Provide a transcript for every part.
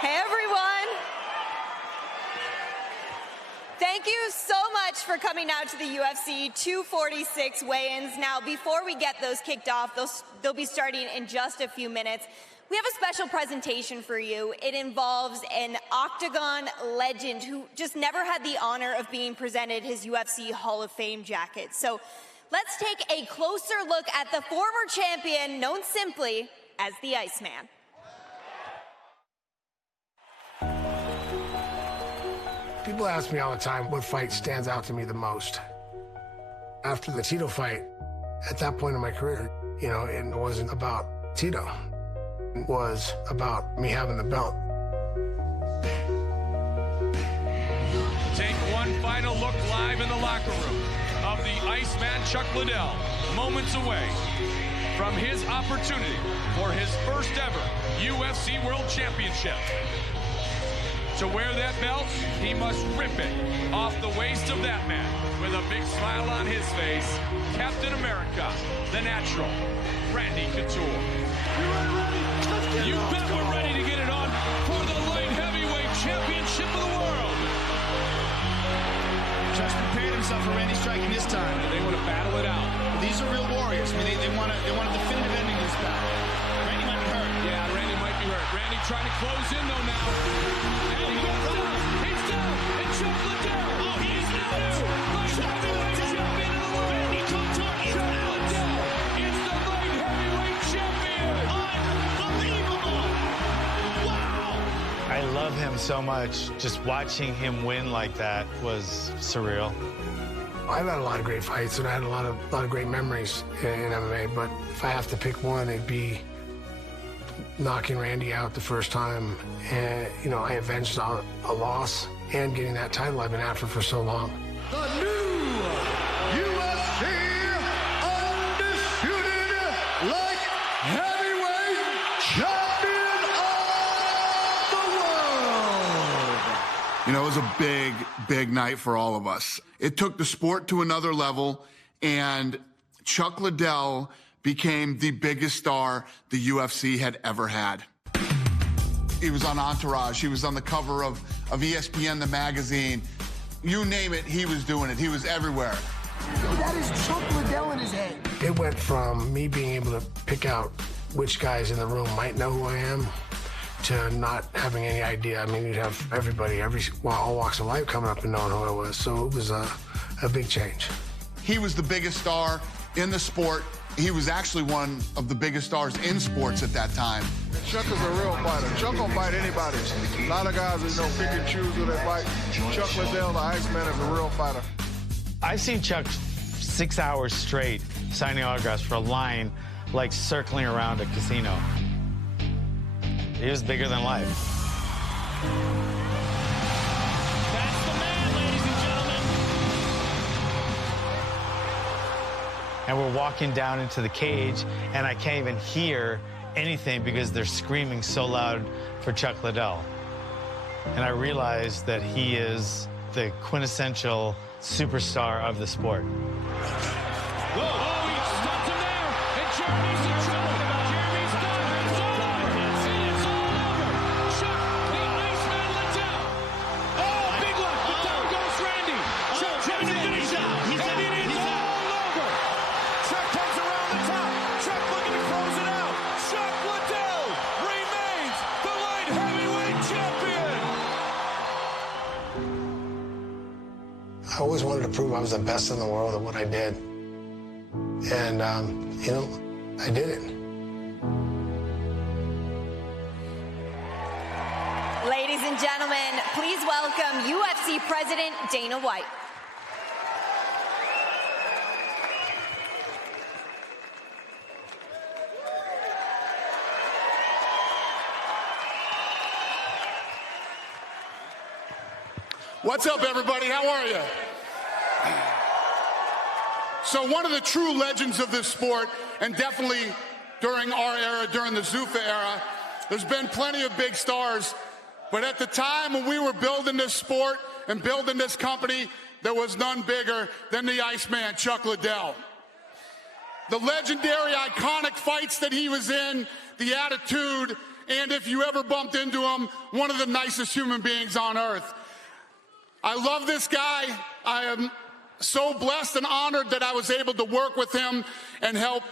Hey, everyone. Thank you so much for coming out to the UFC 246 weigh-ins. Now, before we get those kicked off, they'll be starting in just a few minutes. We have a special presentation for you. It involves an Octagon legend who just never had the honor of being presented his UFC Hall of Fame jacket. So let's take a closer look at the former champion known simply as the Iceman. People ask me all the time what fight stands out to me the most. After the Tito fight, at that point in my career, it wasn't about Tito. It was about me having the belt. Take one final look live in the locker room of the Iceman Chuck Liddell, moments away from his opportunity for his first ever UFC World Championship. To wear that belt, he must rip it off the waist of that man with a big smile on his face. Captain America, the natural, Randy Couture. You bet we're ready to get it on for the light heavyweight championship of the world. Just prepared himself for Randy striking this time. They want to battle it out. These are real warriors. I mean, they want a definitive ending to this battle. Randy might be hurt. Yeah, Randy might be hurt. Randy trying to close in though now. And he goes down. He's down. And Chuck Liddell. Oh, he's out. Light heavyweight champion of the world. Randy Couture is Chuck out. Liddell is the light heavyweight champion. Unbelievable. Wow. I love him so much. Just watching him win like that was surreal. I've had a lot of great fights, and I had a lot of great memories in MMA, but if I have to pick one, it'd be knocking Randy out the first time. And, I avenged a loss and getting that title I've been after for so long. The new UFC undisputed light heavyweight champion of the world. It was a big, big night for all of us. It took the sport to another level, and Chuck Liddell became the biggest star the UFC had ever had. He was on Entourage. He was on the cover of ESPN, the magazine. You name it, he was doing it. He was everywhere. That is Chuck Liddell in his head. It went from me being able to pick out which guys in the room might know who I am to not having any idea. I mean, you'd have everybody, all walks of life coming up and knowing who I was. So it was a big change. He was the biggest star in the sport. He was actually one of the biggest stars in sports at that time. Chuck is a real fighter. Chuck will fight anybody. A lot of guys, pick and choose who they fight. Chuck Liddell, the Iceman, is a real fighter. I've seen Chuck 6 hours straight signing autographs for a line like circling around a casino. He was bigger than life. That's the man, ladies and gentlemen. And we're walking down into the cage, and I can't even hear anything because they're screaming so loud for Chuck Liddell. And I realized that he is the quintessential superstar of the sport. Whoa, oh, he stopped him there. And Jeremy's in trouble. Jeremy's done. It's all over. It's all over. Chuck, the Iceman Liddell. Oh, big left. But down goes Randy. Chuck trying to finish him. And it is all over. Chuck comes around the top. Chuck looking to close it out. Chuck Liddell remains the light heavyweight champion. I always wanted to prove I was the best in the world at what I did. And, I did it. Ladies and gentlemen, please welcome UFC President Dana White. What's up, everybody? How are you? So one of the true legends of this sport, and definitely during our era, during the Zuffa era, there's been plenty of big stars, but at the time when we were building this sport and building this company, there was none bigger than the Iceman, Chuck Liddell. The legendary, iconic fights that he was in, the attitude and if you ever bumped into him, one of the nicest human beings on earth. I love this guy. I am so blessed and honored that I was able to work with him and help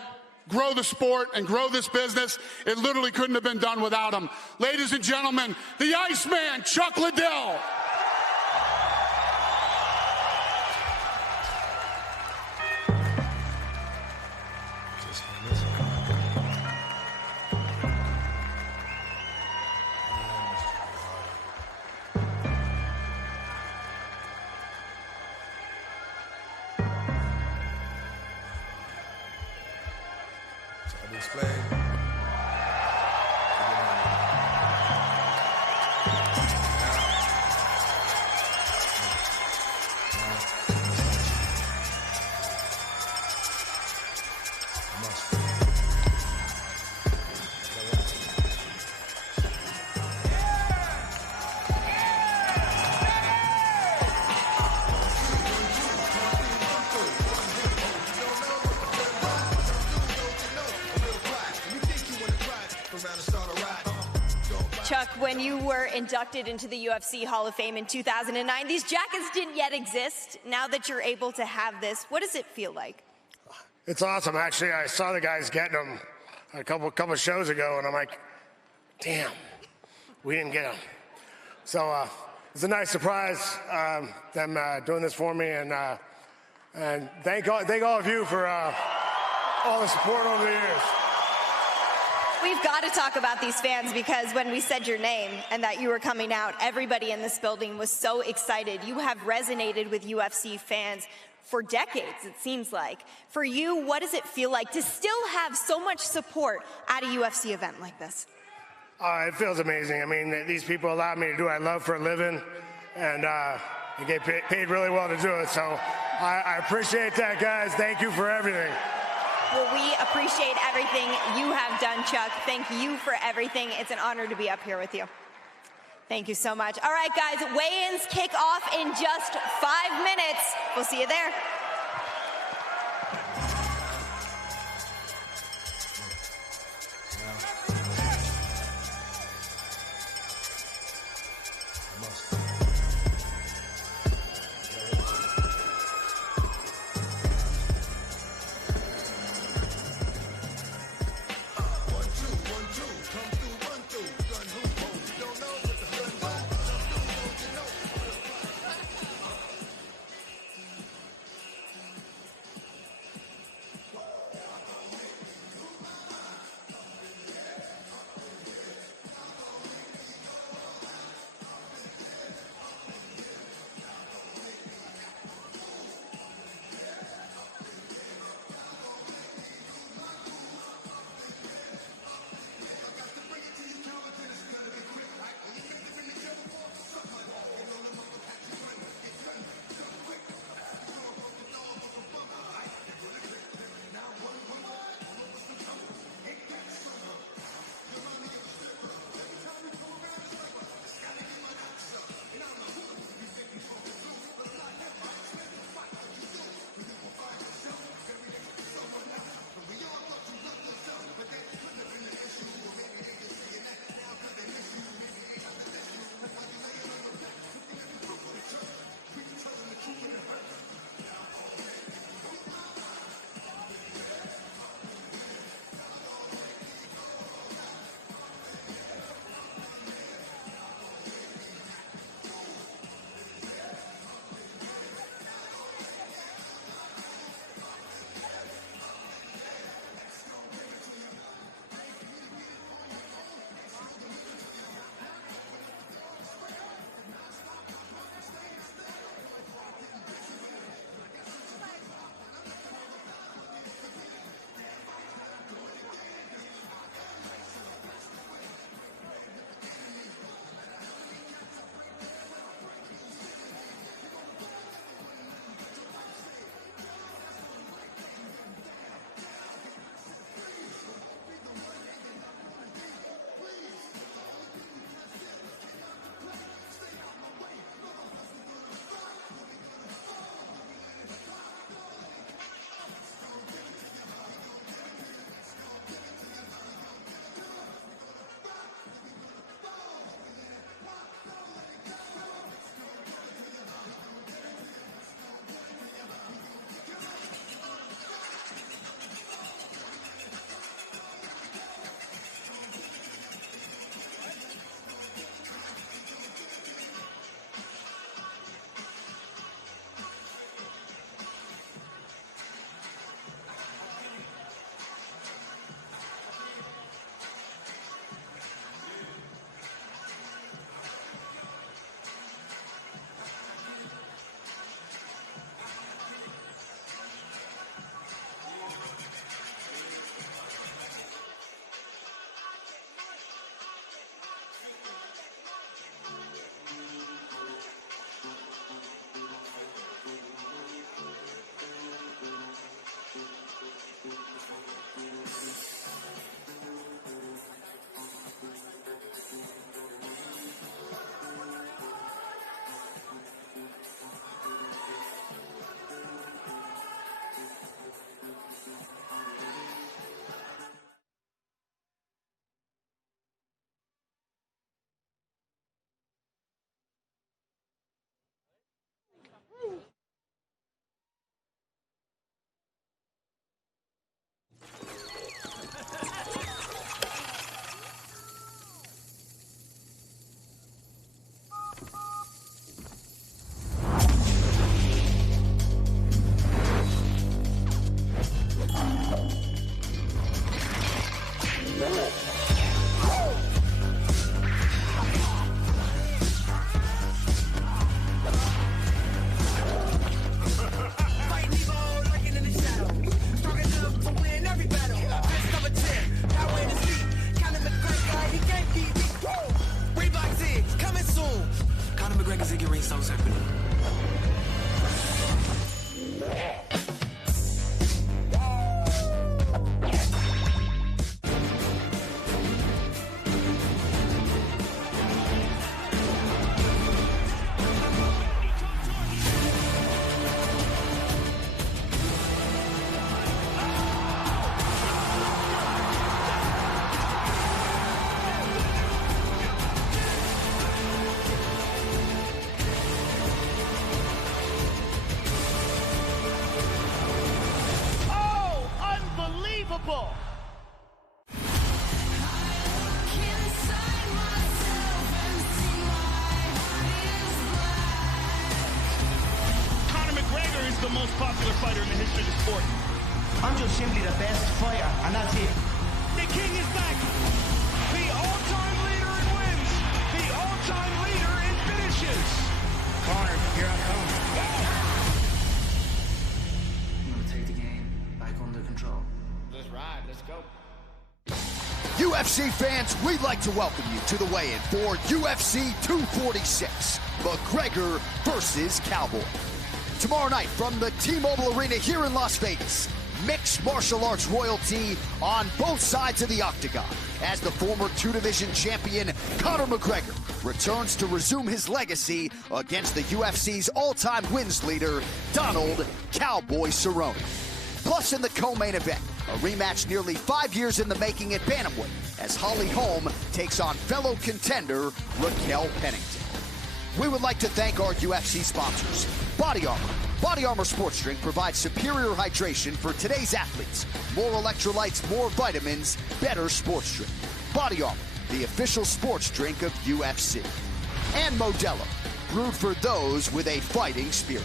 grow the sport and grow this business. It literally couldn't have been done without him. Ladies and gentlemen, the Iceman, Chuck Liddell. Explain. Chuck, when you were inducted into the UFC Hall of Fame in 2009, these jackets didn't yet exist. Now that you're able to have this, what does it feel like? It's awesome. Actually, I saw the guys getting them a couple shows ago, and I'm like, damn, we didn't get them. So it's a nice surprise, them doing this for me, and thank all of you for all the support over the years. We've got to talk about these fans, because when we said your name and that you were coming out, everybody in this building was so excited. You have resonated with UFC fans for decades, it seems like. For you, what does it feel like to still have so much support at a UFC event like this? It feels amazing. I mean, these people allow me to do what I love for a living, and they get paid really well to do it. So I appreciate that, guys. Thank you for everything. Well, we appreciate everything you have done, Chuck. Thank you for everything. It's an honor to be up here with you. Thank you so much. All right, guys, weigh-ins kick off in just 5 minutes. We'll see you there. Conor McGregor's in the ring, something's happening. Conor McGregor is the most popular fighter in the history of the sport. I'm just simply the best fighter, and that's it. The king is back. The all-time leader in wins. The all-time leader in finishes. Conor, here I come. I'm gonna take the game back under control. Let's ride. Let's go. UFC fans, we'd like to welcome you to the weigh-in for UFC 246, McGregor versus Cowboy. Tomorrow night from the T-Mobile Arena here in Las Vegas, mixed martial arts royalty on both sides of the octagon as the former two-division champion Conor McGregor returns to resume his legacy against the UFC's all-time wins leader, Donald Cowboy Cerrone. Plus in the co-main event, a rematch nearly 5 years in the making at bantamweight as Holly Holm takes on fellow contender Raquel Pennington. We would like to thank our UFC sponsors. Body Armor. Body Armor Sports Drink provides superior hydration for today's athletes. More electrolytes, more vitamins, better sports drink. Body Armor, the official sports drink of UFC. And Modelo, brewed for those with a fighting spirit.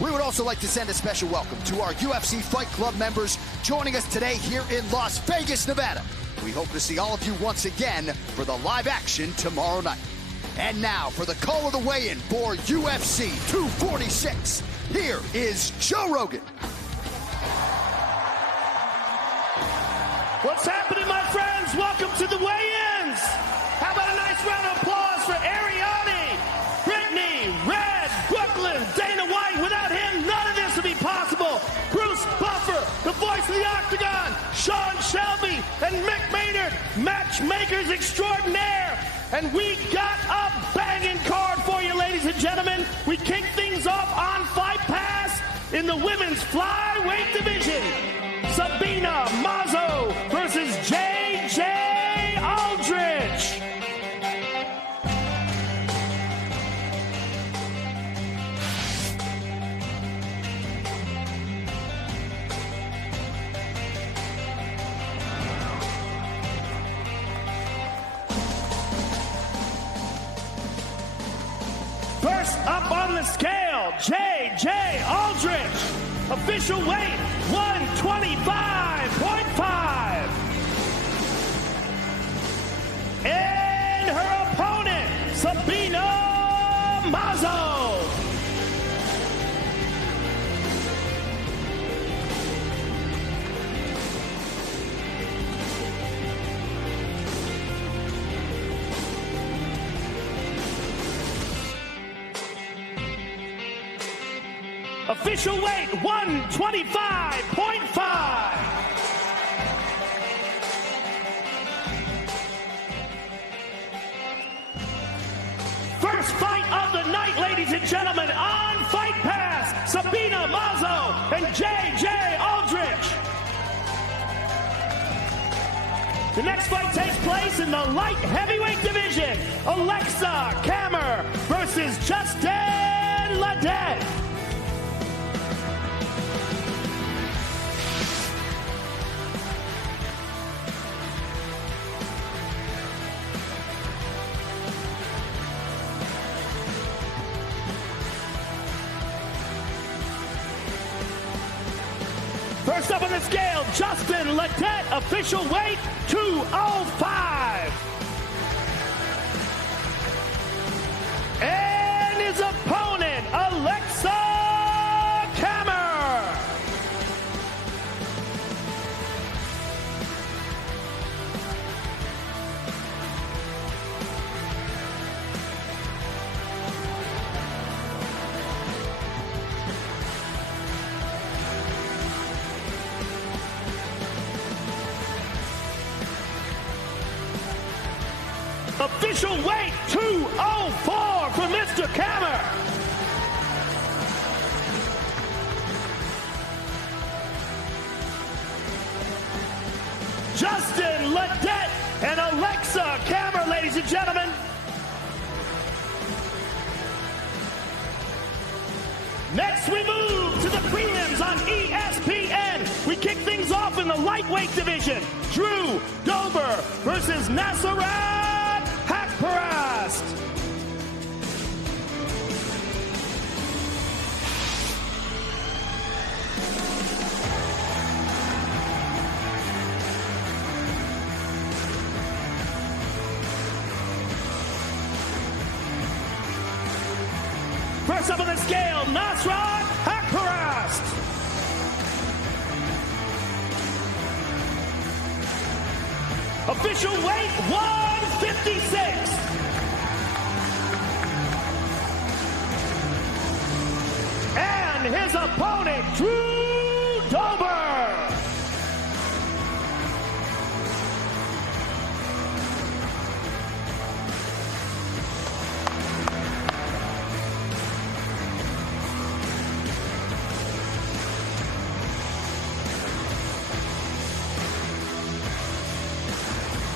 We would also like to send a special welcome to our UFC Fight Club members joining us today here in Las Vegas, Nevada. We hope to see all of you once again for the live action tomorrow night. And now for the call of the weigh-in for UFC 246, here is Joe Rogan. What's happening, my friends? Welcome to the weigh-ins. How about a nice round of applause for Ariane, Brittany, Red, Brooklyn, Dana White. Without him, none of this would be possible. Bruce Buffer, the voice of the Octagon, Sean Shelby, and Mick Maynard, matchmakers extraordinaire. And we got a banging card for you, ladies and gentlemen. We kick things off on Fight Pass in the women's flyweight division. Sabina Mazo versus J.J. Aldrich. First up on the scale, J.J. Aldrich. Official weight, 125.5. And her opponent, Sabina Mazo. Official weight, 125.5. First fight of the night, ladies and gentlemen, on Fight Pass, Sabina Mazo and J.J. Aldrich. The next fight takes place in the light heavyweight division. Alexa Kammer versus Justin Liddell. First up on the scale, Justin Liddell, official weight, 205. And his opponent, Alexa Kammer. Official weight 204 for Mr. Kammer. Justin Liddell and Alexa Kammer, ladies and gentlemen. Next, we move to the prelims on ESPN. We kick things off in the lightweight division. Drew Dober versus Nasrat Haqparast. First up on the scale, Nasrat Haqparast. Official weight 156. And his opponent, Drew Dober.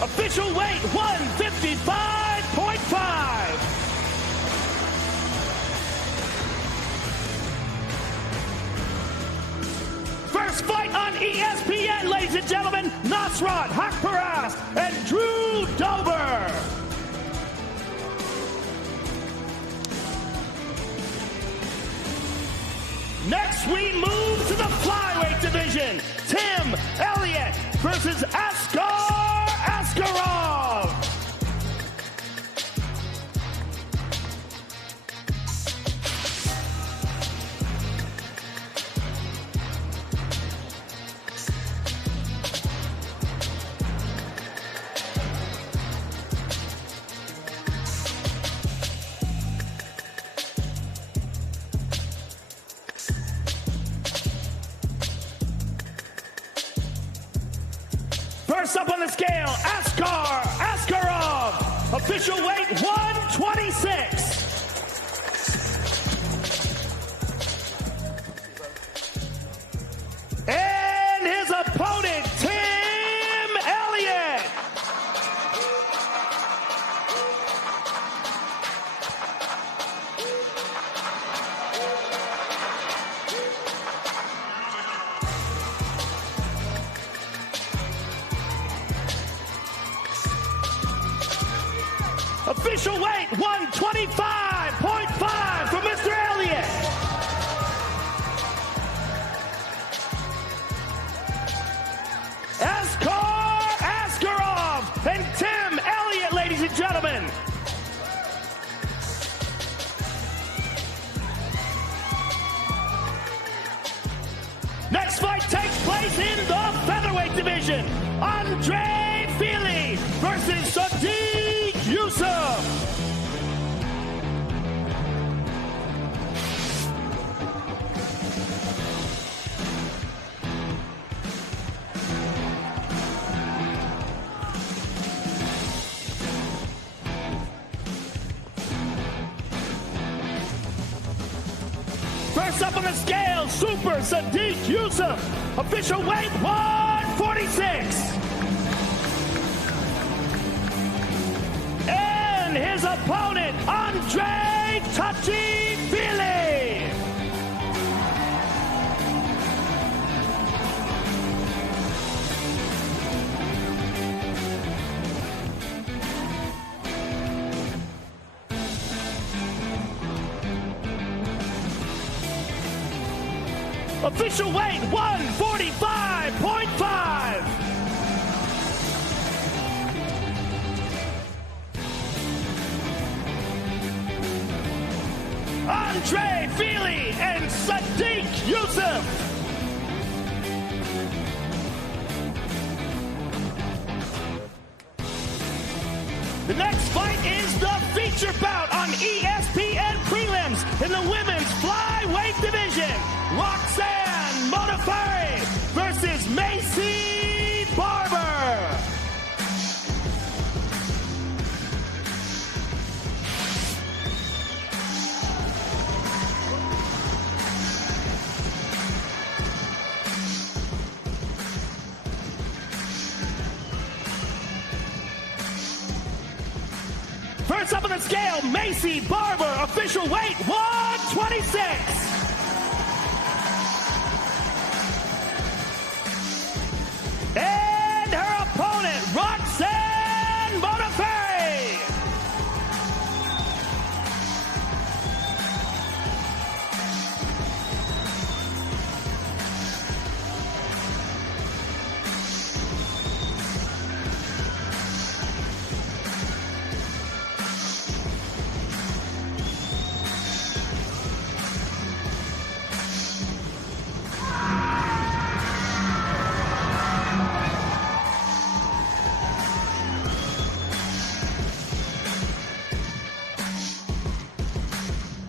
Official weight 155.5. First fight on ESPN, ladies and gentlemen, Nasrat Haqparast and Drew Dober. Next, we move to the flyweight division. Tim Elliott versus Askar Askarov. First up on the scale, Askar Askarov. Official weight 126. And his opponent, Tim Elliott. Official weight 125.5 for Mr. Elliott. Askar Askarov and Tim Elliott, ladies and gentlemen. Next fight takes place in the featherweight division. Andre Fili versus Sadiq Yusuf. First up on the scale, Super Sadiq Yusuf. Official weight 146. And his opponent, Andre Touchy-Fili. Official weight 145.5. Andre Fili and Sadiq Yusuf. The next fight is the feature bout on ESPN prelims in the women's flyweight division. Roxanne Modafferi versus Macy Barber. on the scale, Macy Barber, official weight 126. And her opponent, Roxanne Modafferi.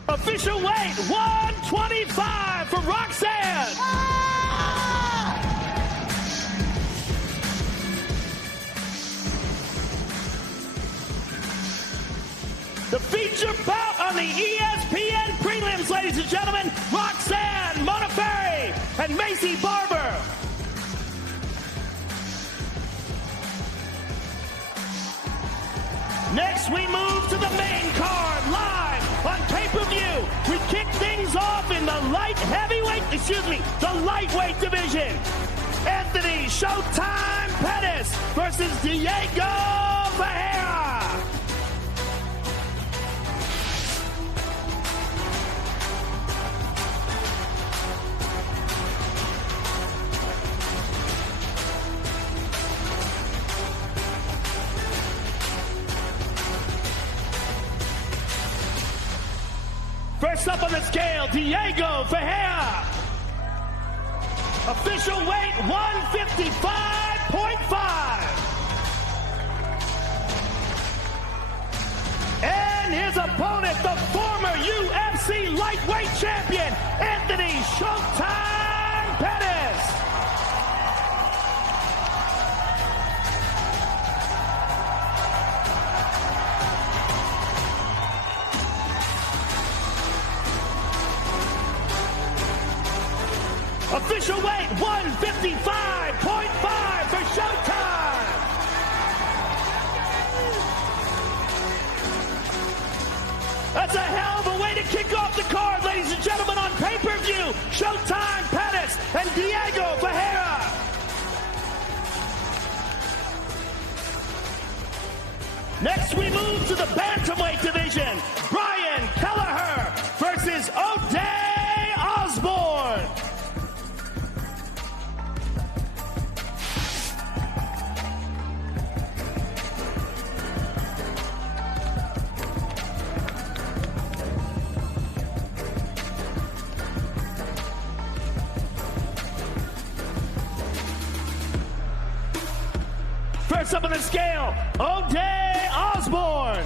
Official weight 125 for Roxanne. The feature bout on the ESPN prelims, ladies and gentlemen, Roxanne Modafferi and Macy Barber. Next, we move to the main card, live on pay-per-view. We kick things off in the the lightweight division. Anthony Showtime Pettis versus Diego Ferreira. First up on the scale, Diego Ferreira. Official weight 155.5. And his opponent, the former UFC lightweight champion, Anthony Showtime Pettis. Official weight 155.5 for Showtime. That's a hell of a way to kick off the card, ladies and gentlemen, on pay-per-view. Showtime Pettis and Diego Ferreira. Next, we move to the bantamweight division. Brian Kelleher versus O'Day Osborne. First up on the scale, O'Day Osborne.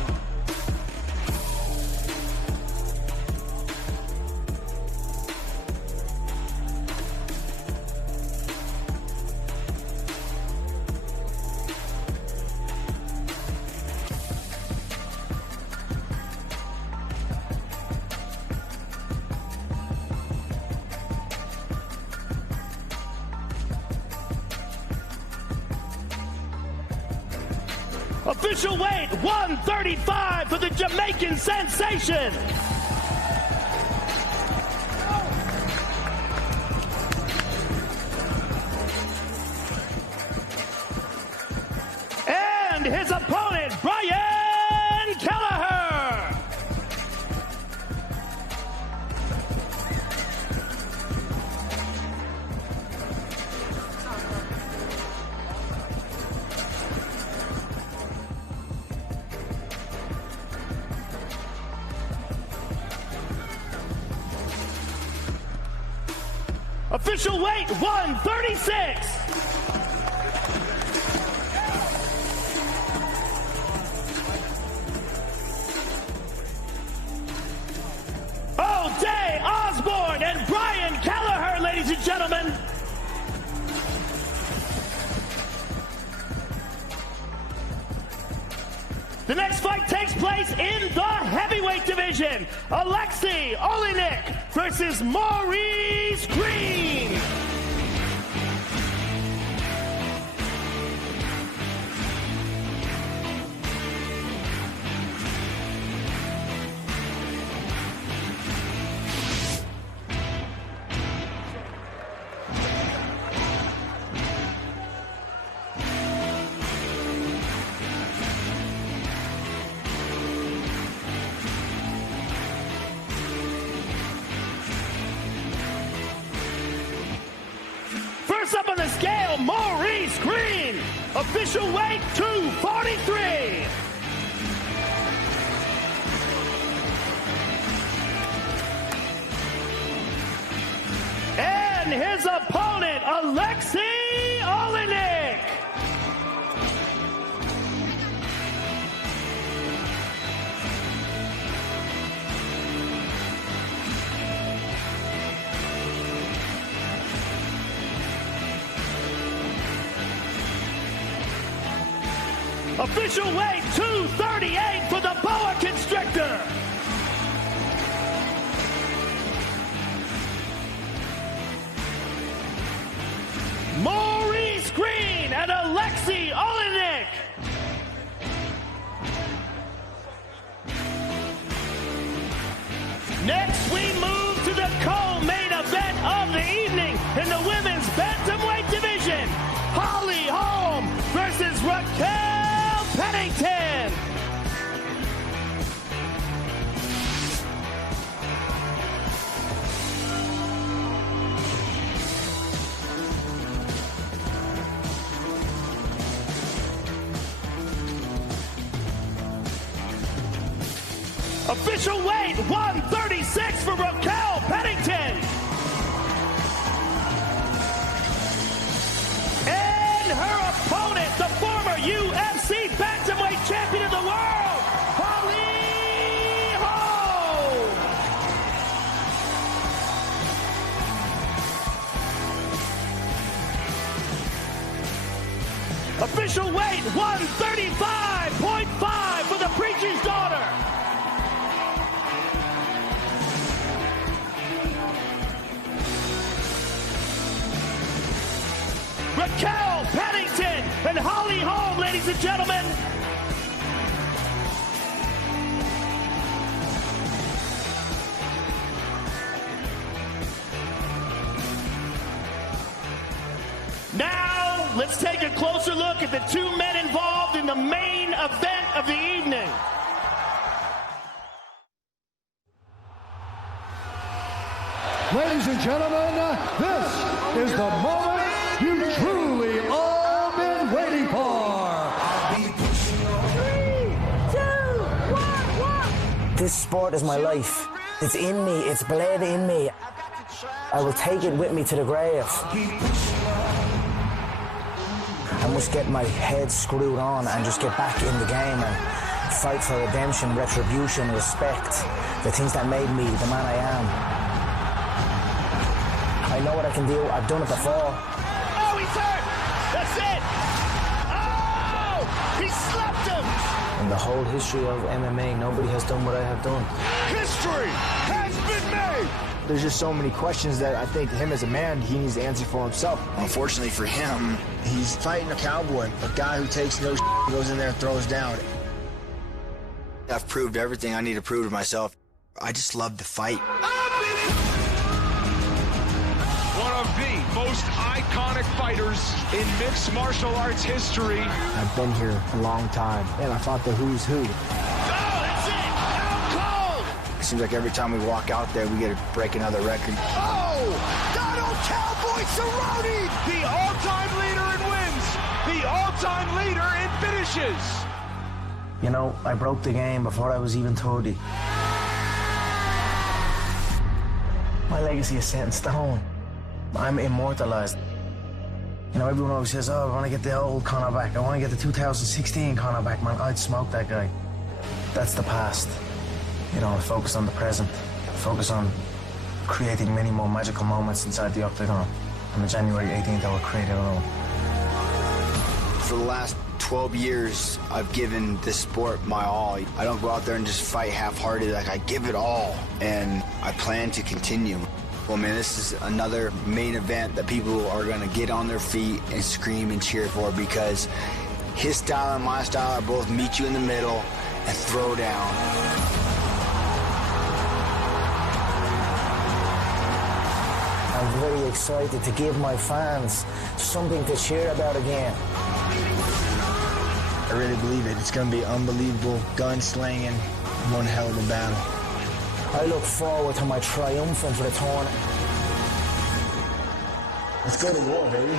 Official weight 135 for the Jamaican sensation. And his opponent, Brian Kelleher. Official weight 136. O'Day Osborne and Brian Kelleher, ladies and gentlemen. The next fight takes place in the heavyweight division. Alexei Oleinik versus Maurice Green. First up on the scale, Maurice Green. Official weight, 243. And his opponent, Alexei Olenek. Official weight, 238 for the boa constrictor. Maurice Green and Alexei Olenek. Next, we move to the co-main event of the evening in the women's bantamweight division. Holly Holm versus Raquel Pennington. Official weight, 136 for Raquel Pennington. And her opponent, the former UFC bantamweight champion of the world, Holly Holm. Official weight, 135.5 for the preacher's daughter. Raquel Pennington and Holly Holm, ladies and gentlemen. Now, let's take a closer look at the two men involved in the main event of the evening. Ladies and gentlemen, this is the moment you truly all been waiting for. 3, 2, 1. This sport is my life. It's in me. It's bled in me. I will take it with me to the grave. I must get my head screwed on and just get back in the game and fight for redemption, retribution, respect, the things that made me the man I am. I know what I can do. I've done it before. Oh, he's hurt! That's it! Oh! He slapped him! In the whole history of MMA, nobody has done what I have done. History has been made! There's just so many questions that I think him as a man, he needs to answer for himself. Unfortunately for him, he's fighting a cowboy, a guy who takes no shit, goes in there and throws down. I've proved everything I need to prove to myself. I just love to fight. One of the most iconic fighters in mixed martial arts history. I've been here a long time, and I fought the who's who. Oh, that's it! Out cold! It seems like every time we walk out there, we get to break another record. Oh! Donald Cowboy Cerrone! The all-time leader in wins. The all-time leader in finishes. You know, I broke the game before I was even 30. My legacy is set in stone. I'm immortalized. You know, everyone always says, oh, I want to get the old Conor back. I want to get the 2016 Conor back, man. I'd smoke that guy. That's the past. You know, I focus on the present. Focus on creating many more magical moments inside the octagon. On January 18th, I will create it all. For the last 12 years, I've given this sport my all. I don't go out there and just fight half-hearted. Like, I give it all, and I plan to continue. Well, man, this is another main event that people are going to get on their feet and scream and cheer for, because his style and my style are both meet you in the middle and throw down. I'm very excited to give my fans something to cheer about again. I really believe it. It's going to be unbelievable, gunslinging, one hell of a battle. I look forward to my triumphant return. Let's go to war, baby.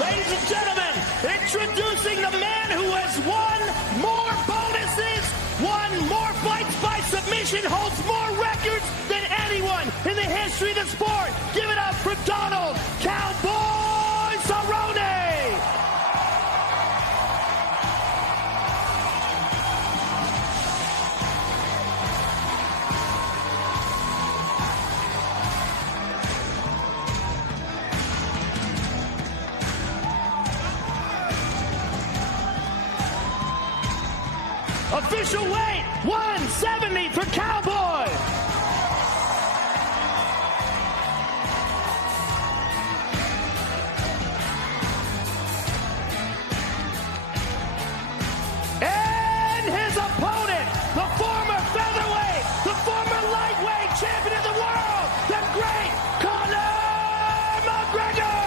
Ladies and gentlemen, introducing the man who has won more bonuses, won more fights by submission, holds more records than anyone in the history of the sport. Give it up for Donald Cowboy Cerrone. Official weight, 170 for Cowboy. And his opponent, the former featherweight, the former lightweight champion of the world, the great Conor McGregor.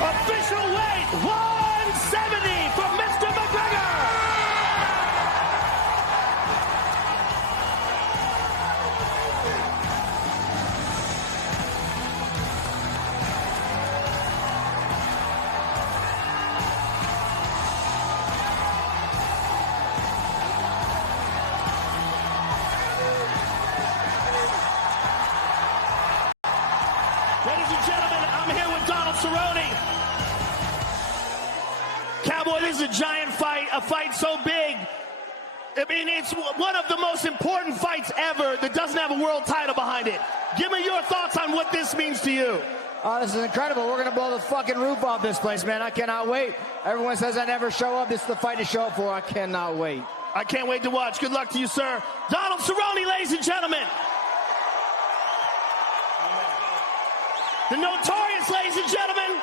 Official weight, 170 for Mr. McGregor. Ladies and gentlemen, I'm here with Donald Cerrone. Cowboy, this is a giant fight, a fight so big. I mean, it's one of the most important fights ever that doesn't have a world title behind it. Give me your thoughts on what this means to you. Oh, this is incredible. We're going to blow the fucking roof off this place, man. I cannot wait. Everyone says I never show up. This is the fight to show up for. I cannot wait. I can't wait to watch. Good luck to you, sir. Donald Cerrone, ladies and gentlemen. The Notorious, ladies and gentlemen.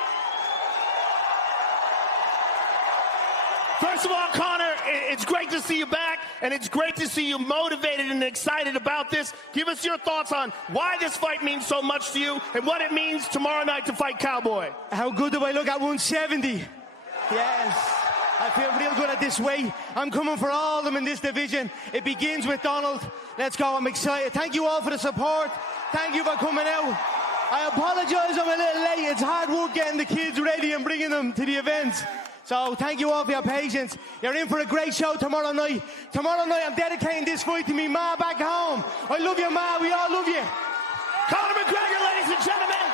First of all, Conor, it's great to see you back, and it's great to see you motivated and excited about this. Give us your thoughts on why this fight means so much to you and what it means tomorrow night to fight Cowboy. How good do I look at 170? Yes, I feel real good at this weight. I'm coming for all of them in this division. It begins with Donald. Let's go, I'm excited. Thank you all for the support. Thank you for coming out. I apologize, I'm a little late. It's hard work getting the kids ready and bringing them to the events. So thank you all for your patience. You're in for a great show tomorrow night. Tomorrow night I'm dedicating this fight to me ma back home. I love you, ma. We all love you. Conor McGregor, ladies and gentlemen.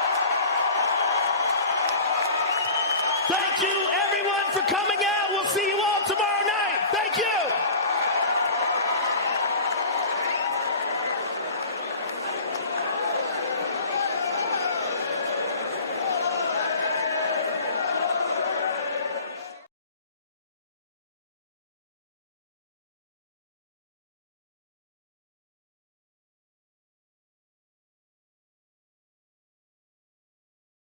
Thank you.